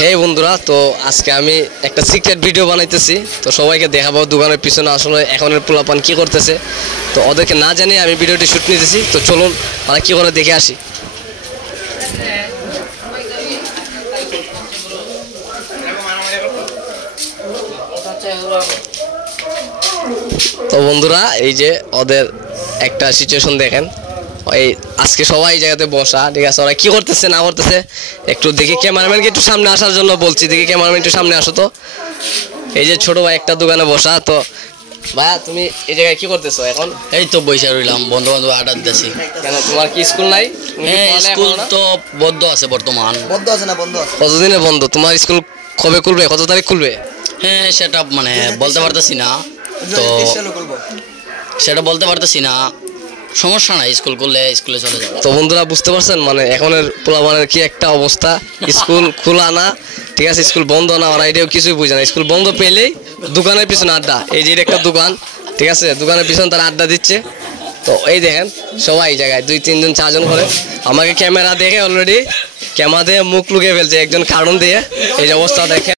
হে বন্ধুরা, তো আজকে আমি একটা সিক্রেট ভিডিও বানাইতেছি। তো সবাইকে দেখাবো দোকানের পিছনে আসলে এখনের পোলাপান কি করতেছে। তো ওদেরকে না জানিয়ে আমি ভিডিওটি শুট নিতেছি। তো চলুন ওরা কি করে দেখে আসি। তো বন্ধুরা, এই যে ওদের একটা সিচুয়েশন দেখেন। এই আজকে সবাই এই জায়গাতে বসা, ঠিক আছে। ওরা কি করতেছে না করতেছে একটু দেখি। ক্যামেরাম্যানকে একটু সামনে আসার জন্য বলছি, দেখি ক্যামেরাম্যান একটু সামনে আসো। তো এই যে ছোট ভাই একটা দোকানে বসা। তো ভাইয়া, তুমি এই জায়গায় কি করতেছো এখন? এই তো বৈশা রইলাম, বন্ধু বান্ধব আড্ডা দিতেছি। কেন, তোমার কি স্কুল নাই? স্কুল তো বন্ধ আছে বর্তমান। বন্ধ আছে না? বন্ধ আছে। কতদিনে বন্ধ? তোমার স্কুল কবে খুলবে? কত তারিখ খুলবে? হ্যাঁ, সেটা মানে বলতে পারতেছি না। তো সেটা বলতে পারতেছি না, সমস্যা নাই। স্কুল করলে স্কুলে চলে যাবে। তো বন্ধুরা, বুঝতে পারছেন মানে এখনের পোলাপানের কি একটা অবস্থা। স্কুল খোলা না, ঠিক আছে, স্কুল বন্ধ না, ওরা এটাও কিছুই বুঝে না। স্কুল বন্ধ পেলেই দোকানের পিছনে আড্ডা। এই যে একটা দোকান, ঠিক আছে, দোকানের পিছনে তারা আড্ডা দিচ্ছে। তো এই দেখেন সবাই এই জায়গায় 2 3 জন 4 জন করে আমাকে ক্যামেরা দেখে অলরেডি ক্যামেরা দিয়ে মুখ লুকিয়ে ফেলছে একজন কারণ দিয়ে। এই যে অবস্থা দেখে।